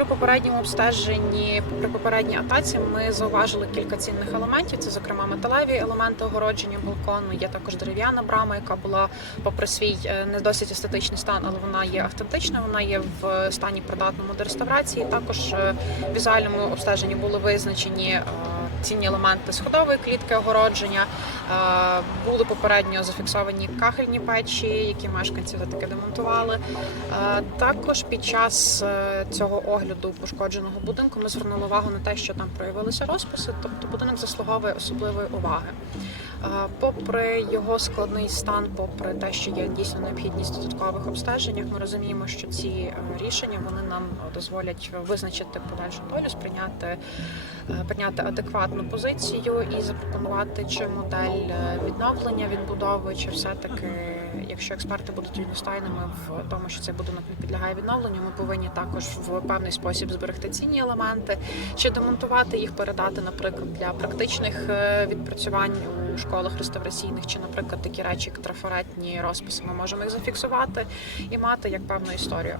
При попередньому обстеженні, при попередній атаці, ми зауважили кілька цінних елементів. Це, зокрема, металеві елементи огородження балкону. Є також дерев'яна брама, яка була, попри свій е, не досить естетичний стан, але вона є автентична. Вона є в стані придатному до реставрації. Також е, в візуальному обстеженні були визначені. Цінні елементи сходової клітки огородження Е, були попередньо зафіксовані кахельні печі, які мешканці таки демонтували. Е, Також під час е, цього огляду пошкодженого будинку ми звернули увагу на те, що там проявилися розписи, тобто будинок заслуговує особливої уваги. Попри його складний стан, попри те, що є дійсно необхідність додаткових обстеженнях, ми розуміємо, що ці е, рішення вони нам дозволять визначити подальшу долю, сприйняти е, прийняти адекватну позицію і запропонувати чи модель е, відновлення відбудови, чи все-таки, якщо експерти будуть одностайними в тому, що цей будинок не підлягає відновленню, ми повинні також в певний спосіб зберегти цінні елементи, чи демонтувати їх, передати, наприклад, для практичних відпрацювань у школах реставраційних, чи, наприклад, такі речі, як трафаретні розписи, ми можемо їх зафіксувати і мати як певну історію.